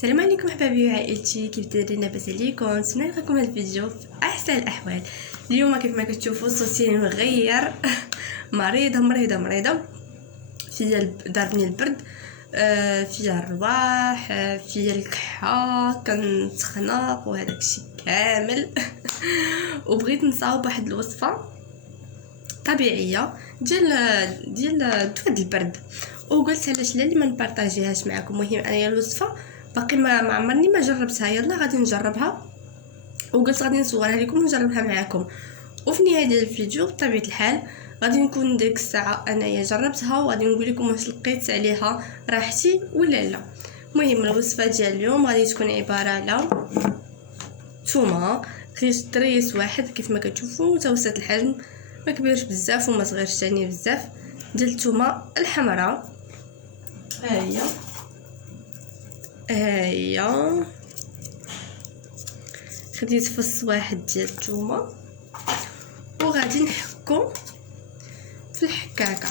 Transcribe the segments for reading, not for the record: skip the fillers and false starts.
السلام عليكم حبايبي وعائلتي، كيف دايرين؟ لاباس عليكم؟ نتمنى لكم هذا الفيديو في احسن الاحوال. اليوم كيف ما كتشوفوا صوتي مغير مريضه فيا ضربني البرد، فيا الرواح، فيا الكحه، كنتخنق وهذاك الشيء كامل. وبغيت نصاوب واحد الوصفه طبيعيه ديال هاد البرد، وقلت علاش لا ما نبارطاجيهاش معكم. المهم انا الوصفه باقي ما عمرني ما جربتها، يلا غادي نجربها وقلت غادي نصورها لكم ونجربها معكم. وفي نهايه ديال الفيديو بطبيعه الحال غادي نكون ديك الساعه انايا جربتها وغادي نقول لكم واش لقيت عليها راحتي ولا لا. المهم الوصفه ديال اليوم غادي تكون عباره على ثومه ريس واحد كيف ما كتشوفوا، متوسط الحجم، ما كبيرش بزاف وما صغيرش ثاني بزاف، ديال الثومه الحمراء. ها هي خديت فص واحد ديال الثومه وغادي نحكو في الحكاكه.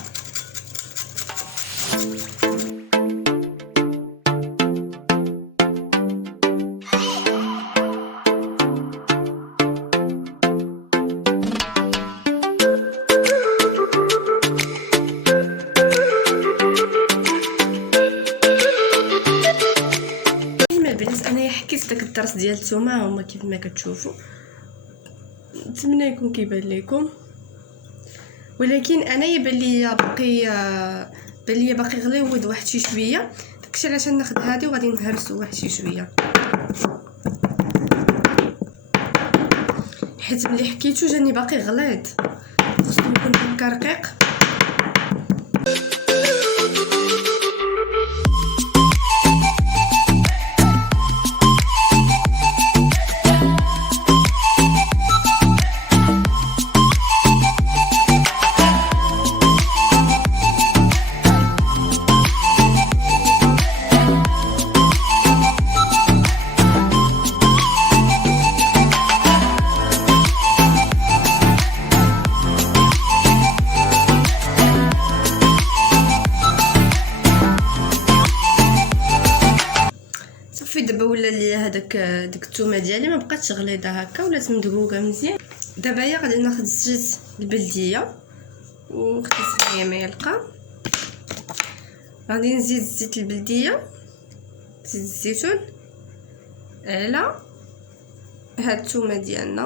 انا حكيت داك الدرس ديال الثومه هما كيف ما كتشوفوا، نتمنى يكون كيبان لكم، ولكن انا يبان لي باقي غليظ واحد شي شويه، داكشي علاش ناخذ هذه وغادي نهرسو واحد شي شويه، حيت ملي حكيتو جاني باقي غليظ، خصو يكون هكا رقيق. صافي دابا ولا لي هذاك ديك الثومه ديالي ما بقاتش غليظه هكا، ولات مدقوقه مزيان. دابا هي غادي ناخذ زيت البلديه وخديت معايا معلقه، غادي نزيد زيت البلديه، زيت الزيتون على هاد الثومه ديالنا،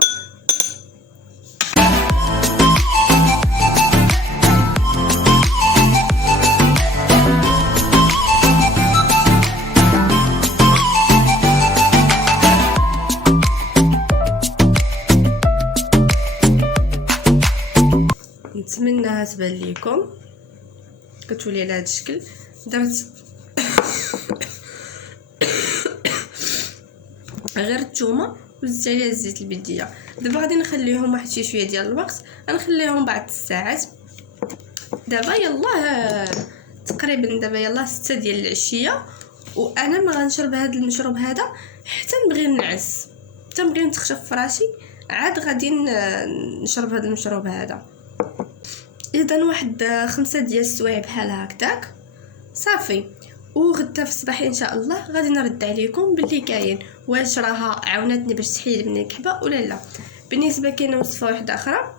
نتمنى تبان لكم كتولي على هذا الشكل. درت غير الثومه وزدت عليها الزيت البلديه. دابا غادي نخليهم واحد شي شويه ديال الوقت، غنخليهم بعض الساعات. دابا يلاه تقريبا دابا يلاه 6 ديال العشيه، وانا ما غنشرب هذا المشروب هذا حتى نبغي ننعس، حتى نبغي نتخشف فراشي عاد غادي نشرب هذا المشروب هذا. اذا واحد 5 ديال السوايع بحال هكاك صافي، وغدا في الصباح ان شاء الله غادي نرد عليكم باللي كاين، واش راها عاونتني باش تحيد من الكحبه ولا لا. بالنسبه كاينه وصفه واحده اخرى،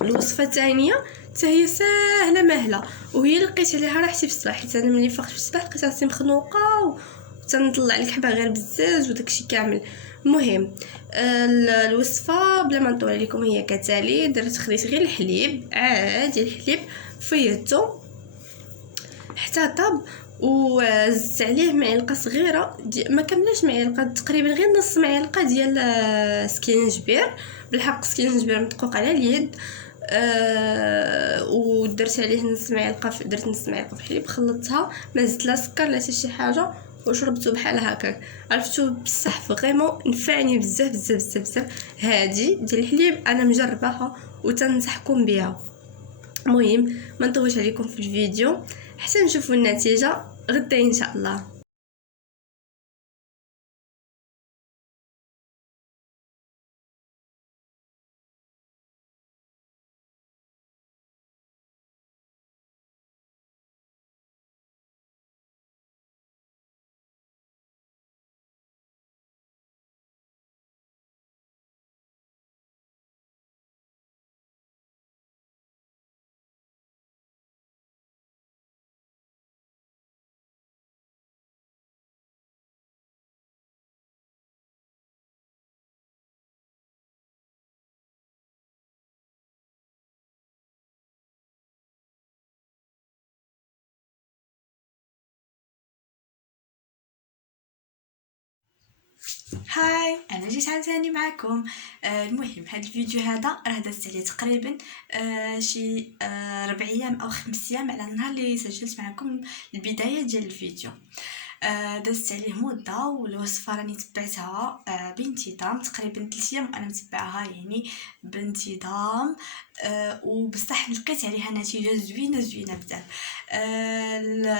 الوصفه الثانيه حتى هي ساهله ماهله، وهي لقيت عليها راحتي في الصباح، حيت انا ملي فقت في الصباح لقيت راسي مخنوقه وتنطلع الكحبه غير بزاز وداكشي كامل. المهم الوصفه بلا ما نطول عليكم هي كتالي. خديت غير الحليب عادي، الحليب فيضته حتى طاب، وزدت عليه معلقه صغيره ما كاملاش معلقه، تقريبا غير نص معلقه ديال سكينجبير، بالحق سكينجبير مدقوق على اليد. ودرت عليه نص معلقه، درت نص معلقه في الحليب، خلطتها، ما زدت لا سكر لا حتى شي حاجه، وشربته بحال هكاك. عرفتو بصح فريمون نفعني بزاف بزاف بزاف بزاف. هذه ديال الحليب انا مجرباها وتنصحكم بها. المهم ما نطولش عليكم في الفيديو حتى نشوفوا النتيجه غدا ان شاء الله. هاي، انا جيت عاوتاني معكم. المهم هذا الفيديو هذا راه دازت عليه تقريبا شي 4 ايام او 5 ايام على النهار اللي سجلت معكم البدايه ديال الفيديو. دازت عليه مده، والوصفه راني تبعتها بانتظام تقريبا 3 ايام وانا متبعها يعني بانتظام. وبصح لقيت عليها نتيجه زوينه بزاف.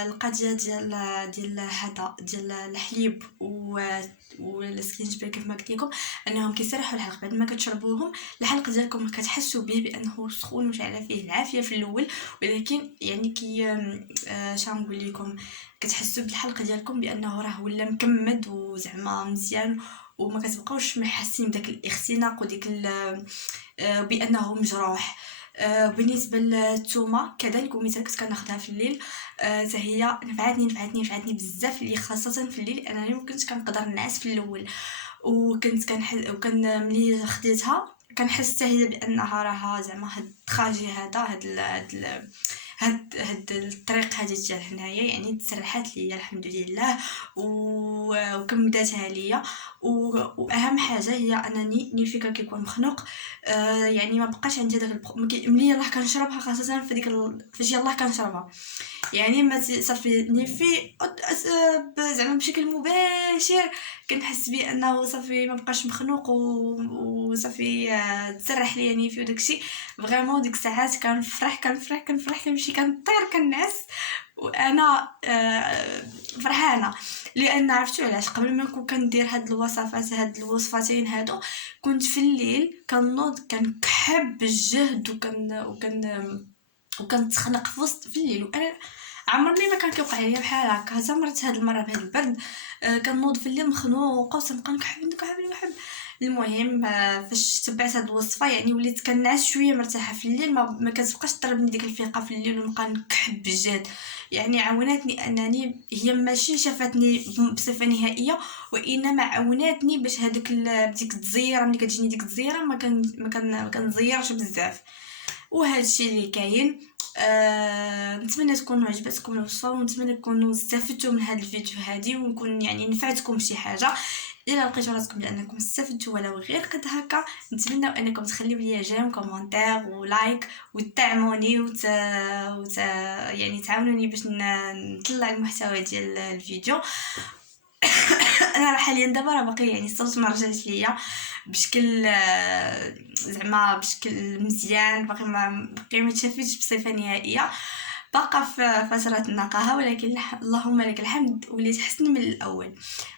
القضيه ديال هذا ديال الحليب والسكينجبير كيف ما قلت لكم انهم كيسرحوا الحلق بعد ما كتشربوهم. الحلق ديالكم كتحسوا به بانه سخون وشعل فيه العافيه في الاول، ولكن يعني كي نقول لكم كتحسوا بالحلق ديالكم بانه راه ولا مكمد وزعما مزيان، وما كتبقاوش حاسين بداك الاختناق وديك بانه مجروح. بالنسبه للثومه كذلك، ومثال كنت كناخذها في الليل حتى هي نفعتني بزاف، اللي خاصه في الليل انا ما كنتش كنقدر نعس في الاول، وكان ملي خديتها كنحس حتى هي بانها راها زعما هاد التراجي هذا هاد الطريق هذه ديال هنايا يعني تسرحات ليا الحمد لله، وكمداتها ليا. واهم حاجه هي انني نيفيكا كيكون مخنوق يعني ما بقاش عندي داك ملي يلاه كنشربها، خاصه في ديك فاش يلاه كنشربها يعني ما صافي نيفي زعما بشكل مباشر كنحس بانه صافي ما بقاش مخنوق وصافي تسرح ليا نيفي وداكشي. فريمون ديك الساعات كنفرح كنمشي كنطير كنعس، وانا فرحانه لان عرفتوا علاش. قبل ما نكون كندير هاد الوصفاتين هادو كنت في الليل كنوض كنكحب بالجهد وكنتخنق في الليل، وانا عمرني ما كان كيوقع لي بحال هكا. حتى مرت هاد المره بهاد البرد كنوض في الليل مخنوقه وتنبقى نكحب. المهم فاش تبعت هاد الوصفه يعني وليت كنعس شويه مرتاحه في الليل، ما كتبقاش تضربني ديك الفيقه في الليل ونبقى نكحب بالجهد. يعني عاونتني انني هي ماشي شافتني بصفه نهائيه، وانما عاونتني باش هذيك ديك التزيره ملي كتجيني ديك التزيره ما كنزيرش بزاف. وهذا الشيء اللي كاين. نتمنى تكونوا عجبتكم الوصفه، ونتمنى تكونوا استفدتوا من هذا الفيديو هذه، ونكون يعني نفعتكم بشي حاجه. الى لقيتوا راسكم بانكم استفدتوا ولو غير قد هكا، نتمنى انكم تخليو لي جيم كومونتير ولايك وتدعموني يعني تعاونوني باش نطلع المحتوى ديال الفيديو. انا حاليا دابا راه باقي يعني الصوت ما رجعش ليا بشكل زعما بشكل مزيان، باقي ما تشافتش بصفه نهائيه، باقا في فتره النقاهه، ولكن اللهم لك الحمد وليت حسن من الاول.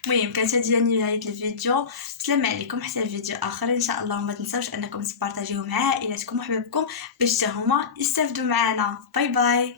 المهم كانت هذه نهايه الفيديو. السلام عليكم حتى الفيديو اخر ان شاء الله. ما تنساوش انكم تبارطاجيوه مع عائلتكم وحبابكم باش حتى هما يستافدوا معنا. باي باي.